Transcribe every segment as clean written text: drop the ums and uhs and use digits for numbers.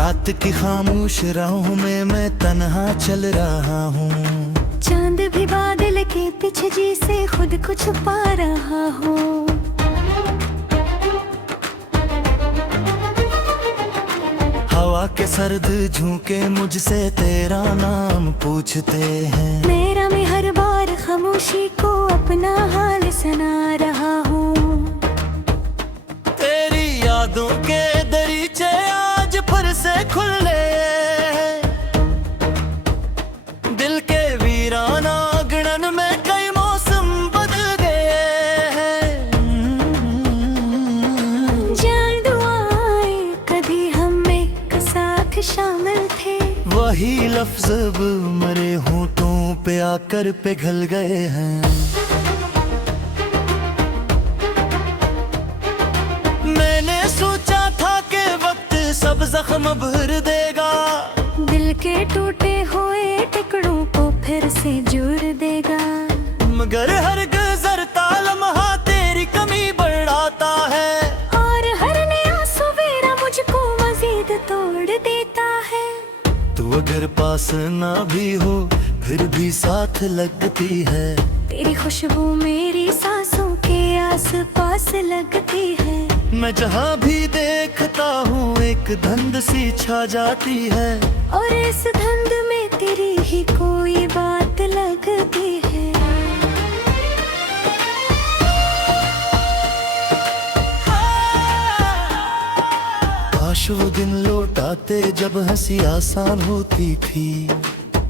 रात की खामोश राहों में मैं तन्हा चल रहा हूँ। चांद भी बादल के पीछे जी से खुद को छुपा रहा हूँ। हवा के सर्द झोंके मुझसे तेरा नाम पूछते हैं। मेरा मैं हर बार खामोशी को अपना हाल सुना रहा हूँ। तेरी यादों के दरीचे आज फिर से खुले हैं। दिल के वीराना आंगन में कई मौसम बदल गए हैं। जान दुआएं कभी हम एक साथ शामिल थे। वही लफ्ज़ अब मरे होठों पे आकर पिघल गए हैं। मैंने सोचा था कि वक्त सब जख्म भर देगा। दिल के टूटे हुए टुकड़ों को फिर से जोड़ देगा। मगर हर गुजरता लम्हा तेरी कमी बढ़ाता है। और हर नया सवेरा मुझको मजीद तोड़ देता है। तू अगर पास ना भी हो फिर भी साथ लगती है। तेरी खुशबू मेरी सांसों के आस पास लगती है। मैं जहाँ भी देखता हूँ एक धुंध सी छा जाती है। और इस धुंध में तेरी ही कोई बात लगती है। काश वो दिन लौट आते जब हंसी आसान होती थी।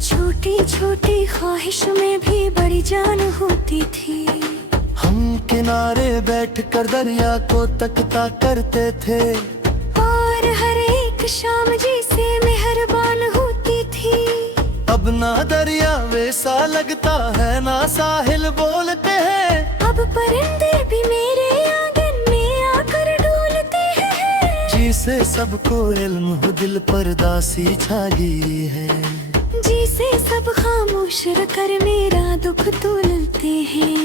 छोटी छोटी ख्वाहिश में भी बड़ी जान होती थी। हम किनारे बैठकर दरिया को तकता करते थे। और हर एक शाम जैसे मेहरबान होती थी। अब ना दरिया वैसा लगता है ना साहिल बोलते हैं। अब परिंदे भी मेरे आंगन में आकर डोलते हैं। जिसे सबको इल्म हो दिल पर दासी छा गई है। जिसे सब खामोश कर मेरा दुख तोलते हैं।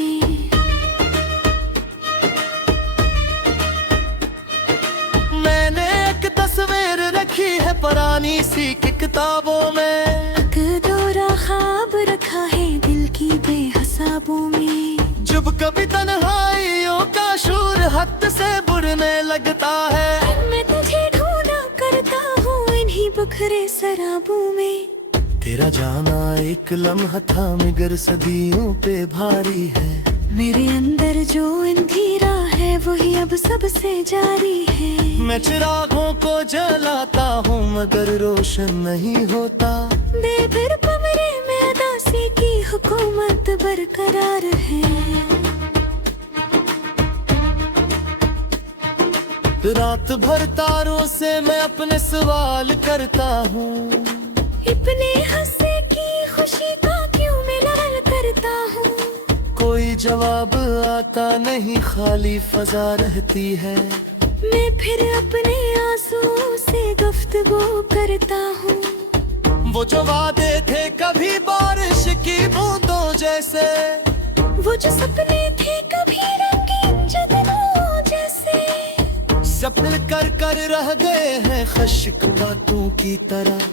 मैंने एक तस्वीर रखी है पुरानी सी किताबों में। अकदोरा ख्वाब रखा है दिल की बेहिसाबों में। जब कभी तन्हाइयों का शोर हद से बुरने लगता है। मैं तुझे ढूंढा करता हूँ इन्हीं बुखरे शराबों में। तेरा जाना एक लम्हा था मगर सदियों पे भारी है। मेरे अंदर जो अंधेरा है वही अब सबसे जारी है। मैं चिरागों को जलाता हूँ मगर रोशन नहीं होता। बेफिर कमरे में अदासी की हुकूमत बरकरार है। रात भर तारों से मैं अपने सवाल करता हूँ। अपने हंसे की खुशी का क्यों मिलान करता हूँ। कोई जवाब आता नहीं खाली फजा रहती है। मैं फिर अपने आंसुओं से गुफ्तगू करता हूँ। वो जो वादे थे कभी बारिश की बूंदों जैसे। वो जो सपने थे कभी रंगीन जगनों जैसे। सब मिल कर कर रह गए हैं खश्क बातों की तरह।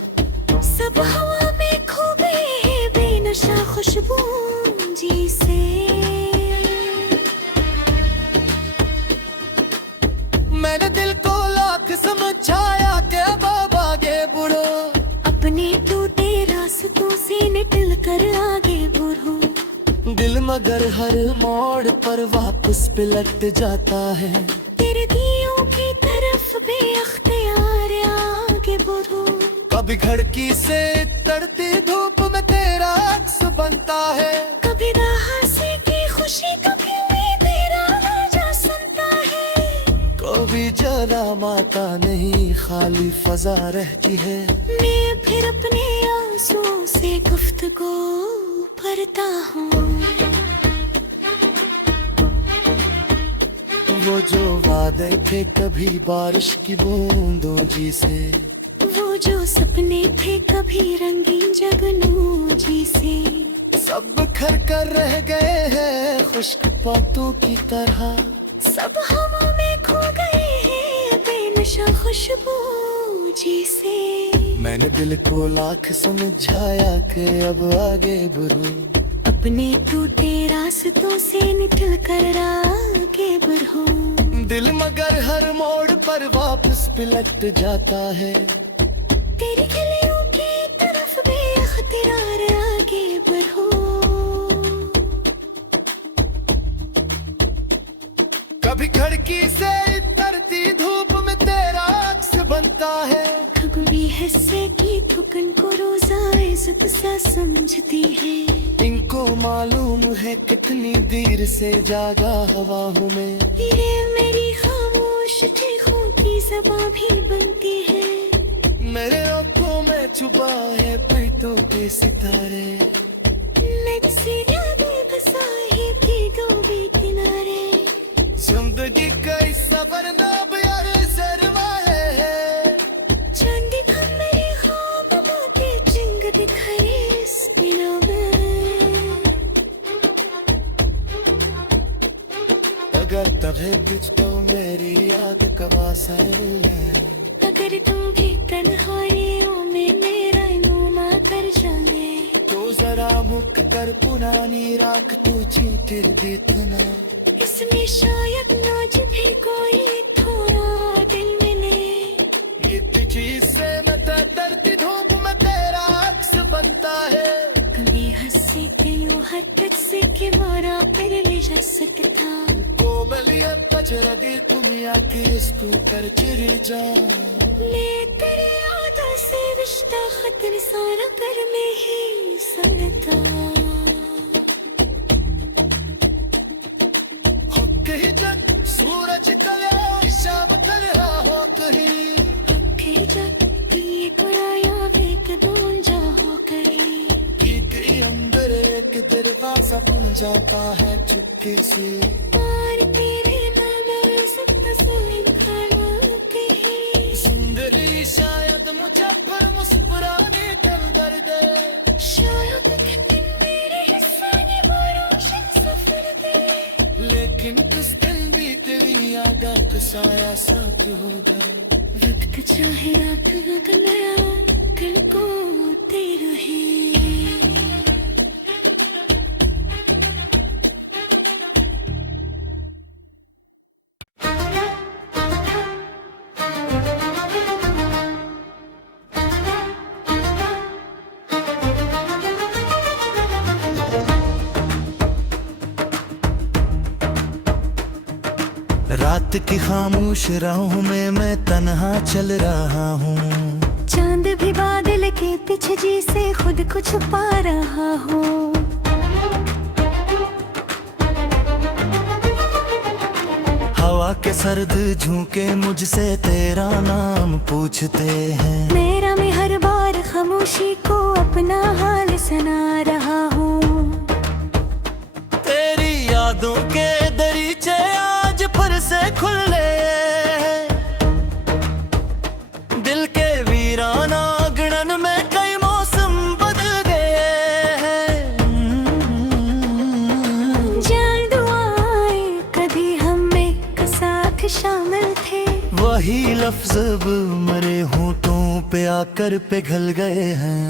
सब हवा में खो गए हैं बेनशा खुशबू जी से। मैंने दिल को लाख समझाया के बाबा आगे बढ़ो। अपने टूटे रास्तों से निकल कर आगे बढ़ो। दिल मगर हर मोड़ पर वापस पलट जाता है। तेरे दियों की तरफ बेअख्तियार आगे बढ़ो। कभी घड़की से तरती धूप में तेरा अक्स बनता है। कभी राहसी की खुशी कभी में तेरा राजा सुनता है। कभी जरा माता नहीं खाली फजा रहती है। मैं फिर अपने आंसुओं से गुफ्तगू भरता हूँ। वो जो वादे थे कभी बारिश की बूंदों जी से। वो जो सपने थे कभी रंगीन जगनों जी से। सब बिखर कर रह गए हैं खुश्क बातों की तरह। सब हवा में खो गए हैं बेनशा खुशबू जी से। मैंने दिल को लाख समझाया कि अब आगे बढ़ूं, अपने टूटे रास्तों से निकल कर आगे बढ़ो। दिल मगर हर मोड़ पर वापस पलट जाता है। तेरी गलियों की तरफ बेअख्तियार आगे बढ़ो। कभी खिड़की से उतरती धूप में तेरा अक्स बनता है। खगुली हिस्से की थुकन को रोजा इज्जत सा समझती है। इनको मालूम है कितनी देर से जागा हवा हूँ मैं। ये मेरी खामोश चीखों की ज़बां भी बनती है। मेरे आँखों में छुपा है पलकों के सितारे। मेरी सीढ़ियाँ बेबसा है भीगोगे किनारे। जिंदगी कई सबर नाब यार सरमाए है। चांदी का मेरे ख्वाब के चिंग दिखाए इस दिनों में। अगर तभी तुझ तो मेरी याद का वासल है। अगर तुम भी तन्हाइयों में मेरा नुमा कर जाने, तो जरा मुक कर पुरानी राख तुझे फिर देखना। इसमें शायद आज भी कोई थोड़ा दिल मिले। ये तुझी से मैं दर्द धूप में तेरा अक्स बनता है। कभी हंसी क्यों हद से कि मारा फिर ले जा सकता। कोमलिया पच लगे तुम्हें आके इसको कर चिरी जा। ले तेरे आदा से रिश्ता खत्म सारा कर में ही समझता। हो कहीं जब सूरज तले शाम तले हो कहीं। कहीं जब ये कराया एक दून जा हो कहीं। एक अंदर एक दरवाजा खुल जाता है चुपके से। और तेरे नाम सकता सोई खाना कहीं। सुंदरी शायद मुझे पर मुस्कुराने कल कर दे। शायद दिन मेरे हिस्से ने वो रोशन सफर दे। लेकिन किस दिन भी तेरी यादों का साया साथ होगा। वक्त चाहे रात लग नया दिल को तेरा ही। रात की खामोश राहों में मैं तन्हा चल रहा हूँ। चांद भी बादल के पीछे जी से खुद को छुपा रहा हूँ। हवा के सर्द झोंके मुझसे तेरा नाम पूछते हैं। मेरा मैं हर बार खामोशी को अपना हाल सुना रहा हूँ। तेरी यादों के दरीचे आज फिर से खुले। दिल के वीराना आंगन में कई मौसम बदल गए हैं। जान दुआएं कभी हम एक साथ शामिल थे। वही लफ्ज अब मरे होठों पे आकर पिघल गए हैं।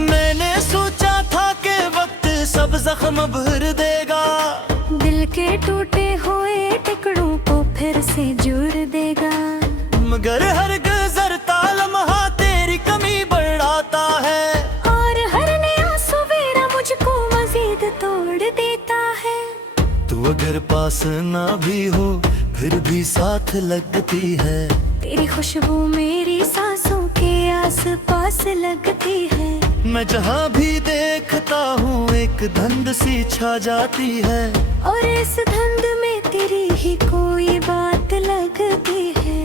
मैंने सोचा था कि वक्त सब जख्म भर देगा। दिल के टूटे हुए टुकड़ों को फिर से जोड़ देगा। मगर हर गुजरता लम्हा तेरी कमी बढ़ाता है। और हर नया सवेरा मुझको मजीद तोड़ देता है। तू अगर पास ना भी हो फिर भी साथ लगती है। तेरी खुशबू मेरी सांसों के आस पास लगती है। मैं जहाँ भी देखता हूँ एक धुंध सी छा जाती है। और इस धुंध में तेरी ही कोई बात लगती है।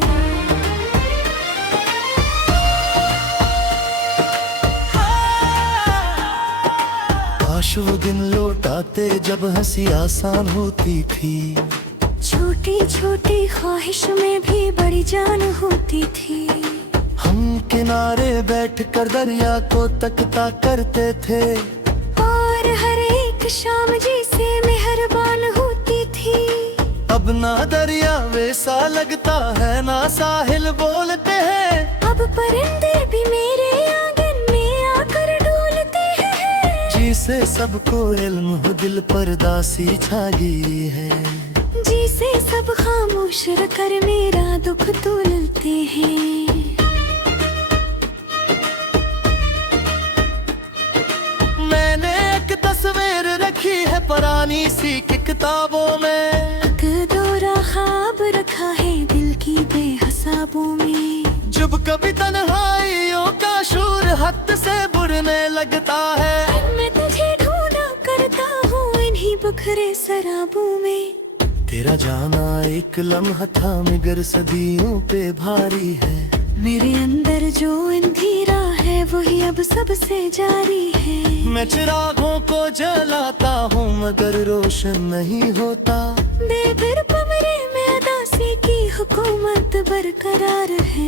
काश वो दिन लौट आते जब हंसी आसान होती थी। छोटी छोटी ख्वाहिश में भी बड़ी जान होती थी। हम किनारे बैठकर दरिया को तकता करते थे। और हर एक शाम जैसे मेहरबान होती थी। अब अब ना दरिया वैसा लगता है ना साहिल बोलते हैं। अब परिंदे भी मेरे आंगन में आकर डोलते हैं। जी से सबको इल्म हो दिल पर दासी छा गई है। जी से सब खामोश कर मेरा दुख तोलते हैं। मैंने एक तस्वीर रखी है पुरानी सी किताबों में। दौरा ख्वाब रखा है दिल की बेहसाबों में। जब कभी तन्हाइयों का शूर हद से बुरने लगता है, मैं तुझे ढूंढा करता हूँ इन्हीं बुखरे शराबों में। तेरा जाना एक लम्हा था मगर सदियों पे भारी है। मेरे अंदर जो अंधेरा है वही अब सबसे जारी है। मैं चिरागों को जलाता हूँ मगर रोशन नहीं होता। बेघर कमरे में अदासी की हुकूमत बरकरार है।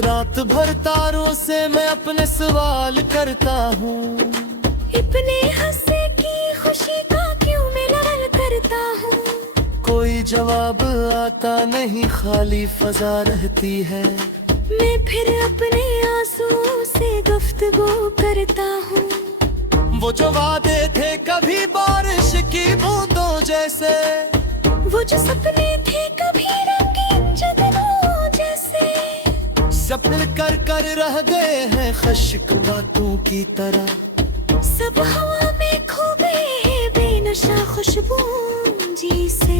रात भर तारों से मैं अपने सवाल करता हूँ। अपने हंसे की खुशी का क्यों मिलान करता हूँ। कोई जवाब आता नहीं खाली फजा रहती है। मैं फिर अपने आंसुओं से गुफ्तगू करता हूँ। वो जो वादे थे कभी बारिश की बूंदों जैसे, वो जो सपने थे कभी रंगीन जगनों जैसे, सब मिल कर रह गए हैं खश्क बातों की तरह। सब हवा में खो गए हैं बेनशा खुशबू जी से।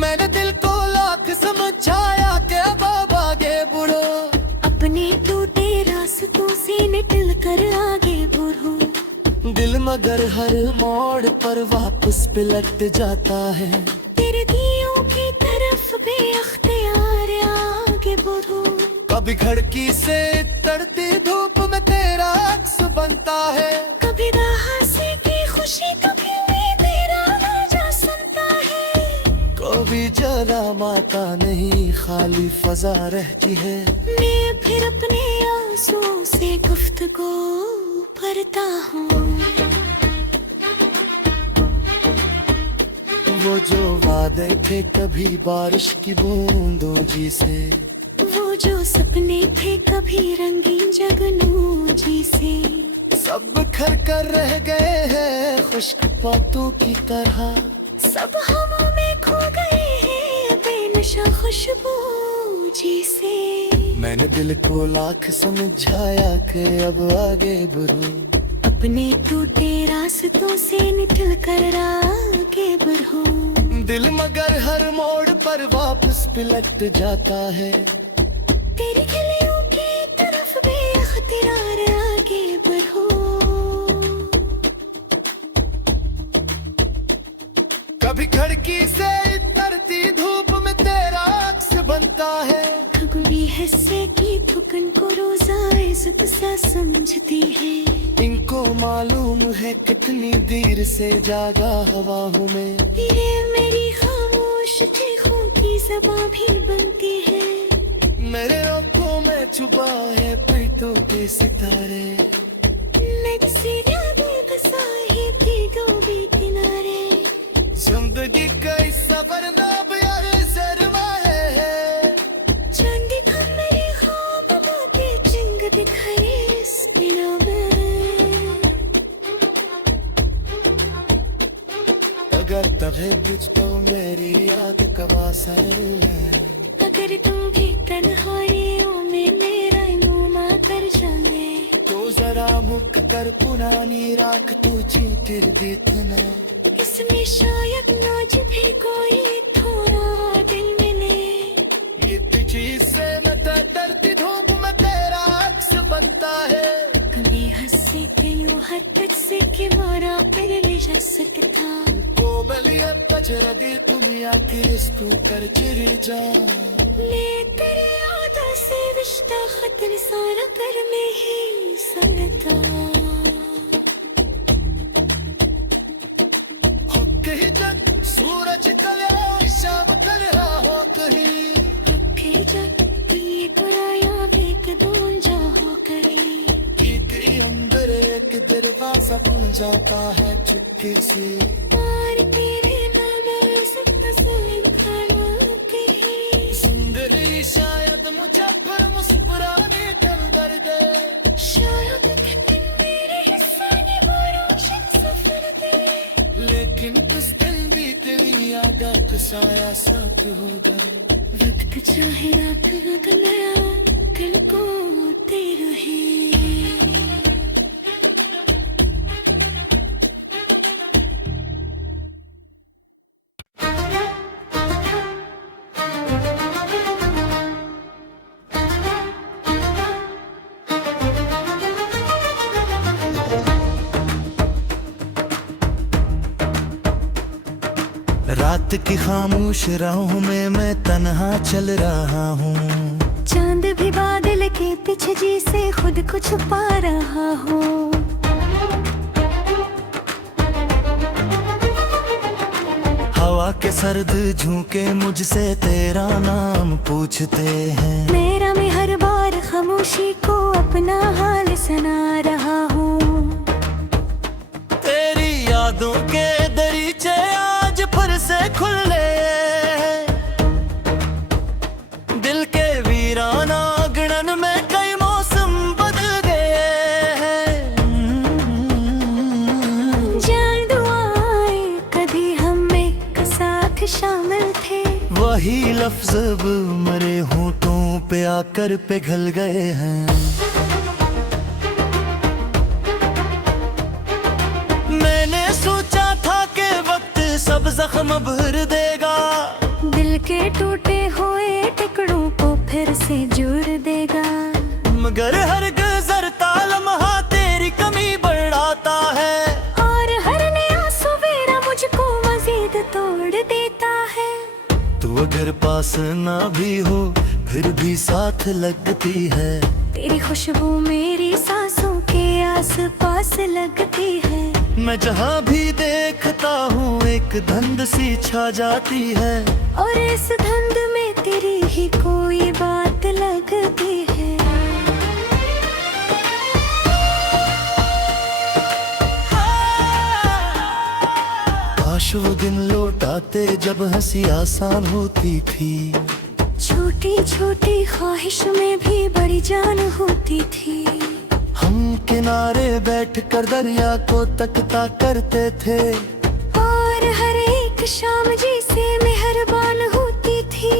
मैंने दिल को लाख समझाया कि अब आगे बढ़ो। अपने टूटे रास्तों से निकल कर आगे बढ़ो। दिल मगर हर मोड़ पर वापस पलट जाता है। तेरे दियों की तरफ बेअख्तियार आगे बढ़ो। कभी खिड़की से तरती धूप में तेरा अक्स बनता है। कभी राह से की खुशी कभी तेरा राजा सुनता है। कभी जरा माता नहीं खाली फजा रहती है। मैं फिर अपने आंसुओं से गुफ्तगू करता हूँ। वो जो वादे थे कभी बारिश की बूंदों जी से, वो जो सपने थे कभी रंगीन जगनों जी से, सब बिखर कर रह गए हैं खुश्क बातों की तरह। सब हवा में खो गए हैं बेनशा खुशबू जी से। मैंने दिल को लाख समझाया कि अब आगे बढ़ूं। अपने टूटे रास्तों से निकल कर आगे बढ़ो। दिल मगर हर मोड़ पर वापस पलट जाता है। तेरी गलियों की तरफ बेअख्तियार आगे बढ़ो। कभी खिड़की से तरती धूप में तेरा अक्स बनता है। खगुनी हिस्से की थुकन को रोजा इज्जत सा समझती है। इनको मालूम है कितनी देर से जागा हवा हूँ मैं। ये मेरी खामोश चीखों की ज़बां भी बनती है। मेरे आँखों में छुपा है प्रीतों के सितारे। मेरी सीढ़ियाँ बसा है भीगों भी किनारे। जिंदगी कई सबर नाब यार सरमाए है। चांदी का मेरे ख्वाब बातें चिंग दिखाए इसके नाम। अगर तबे कुछ तो मेरी याद कमा है। अगर तुम भी तन्हाइयों में मेरा नुमा कर जाने, तो जरा मुक कर पुरानी राख तू चीतिर देखना। इसमें शायद नाज भी कोई थोड़ा दिल मिले। ये चीज से मैं तरती धूप में तेरा अक्स बनता है। कभी हंसे के यूं हद से कि मोरा पर ले जा सकता। कोमलिया पजरगी तुम आखिर इसको कर चिरी जा। ले तेरे याद से रिश्ता खत्म सारा कर में ही संगता। हो कहीं जब सूरज कले शाम कले हो कहीं। फिर जब ये बुराया एक दूंजा हो गई। फिर एक दरवाजा खुल जाता है चुपके से। और तेरे नाम सकता सुन खाना के सुंदरी शायद मुझे पर मुस्कुराने कर दर्द, शायद के दिन मेरे हिस्से ने वो रोशन सफर दे। लेकिन कुछ दिन बीते यादा साया साथ होगा। वक्त चाहे रात बदलाया कल को तेरा है। रात की खामोश राहों में मैं तन्हा चल रहा हूँ। चांद भी बादल के पीछे जी से खुद को छुपा रहा हूँ। हवा के सर्द झोंके मुझसे तेरा नाम पूछते हैं। मेरा मैं हर बार खामोशी को अपना हाल सुना रहा हूँ। तेरी यादों के दरीचे आज फिर से खुले, दिल के वीराना आंगन में कई मौसम बदल गए हैं। जान दुआएं कभी हम एक साथ शामिल थे, वही लफ्ज अब मरे होठों पे आकर पिघल गए हैं। मैंने सोचा था कि वक्त सब जख्म भर देगा, दिल के टूटे हुए टुकड़ों को फिर से जोड़ देगा। मगर हर गुजरता लम्हा तेरी कमी बढ़ाता है। और हर नया सवेरा मुझको मजीद तोड़ देता है। तू अगर पास ना भी हो फिर भी साथ लगती है। तेरी खुशबू मेरी सांसों के आस पास लगती है। मैं जहाँ भी देखता हूँ एक धुंध सी छा जाती है। और इस धुंध में तेरी ही कोई बात लगती है। काश वो दिन लौट आते जब हंसी आसान होती थी। छोटी छोटी ख्वाहिश में भी बड़ी जान होती थी। हम किनारे बैठकर दरिया को तकता करते थे। और हर एक शाम जैसे मेहरबान होती थी।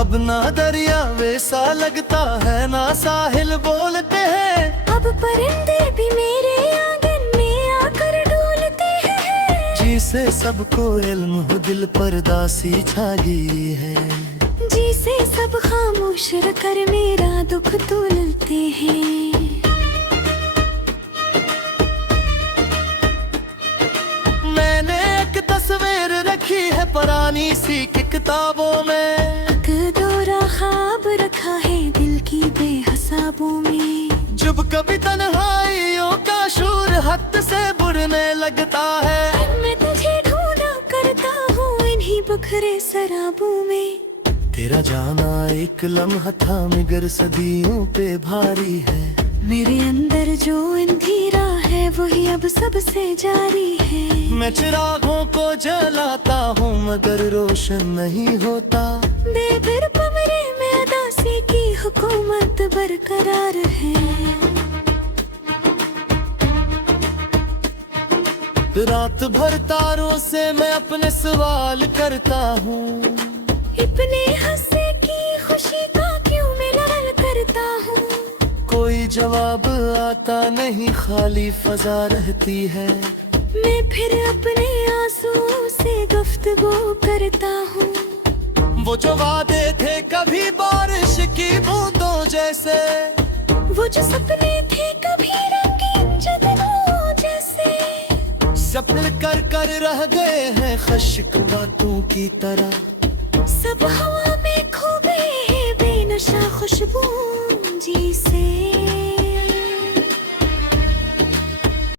अब ना दरिया वैसा लगता है ना साहिल बोलते हैं। अब परिंदे भी मेरे आंगन में आकर डोलते हैं। जिसे सबको इल्म हो दिल पर दासी छा गई है। जिसे सब खामोश कर मेरा दुख तोलते हैं। मैंने एक तस्वीर रखी है पुरानी सी किताबों में। एक दौरा ख्वाब रखा है दिल की बेहिसाबों में। जब कभी तन्हाइयों का शोर हद से बुरने लगता है। मैं तुझे ढूंढा करता हूँ इन्हीं बखरे शराबों में। तेरा जाना एक लम्हा था मगर सदियों पे भारी है। मेरे अंदर जो अंधेरा है वही अब सबसे जारी है। मैं चिरागों को जलाता हूँ मगर रोशन नहीं होता। बेफिर कमरे में अदासी की हुकूमत बरकरार है। रात भर तारों से मैं अपने सवाल करता हूँ। अपने हंसे की खुशी का क्यों मिलान करता हूँ। कोई जवाब आता नहीं खाली फजा रहती है। मैं फिर अपने आंसुओं से गुफ्तगू करता हूँ। वो जो वादे थे कभी बारिश की बूंदों जैसे। वो जो सपने थे कभी रंगीन जगहों जैसे। सपने कर कर रह गए हैं खश्क बातों की तरह। सब हवा में खो गए हैं बेनशा खुशबू जी से।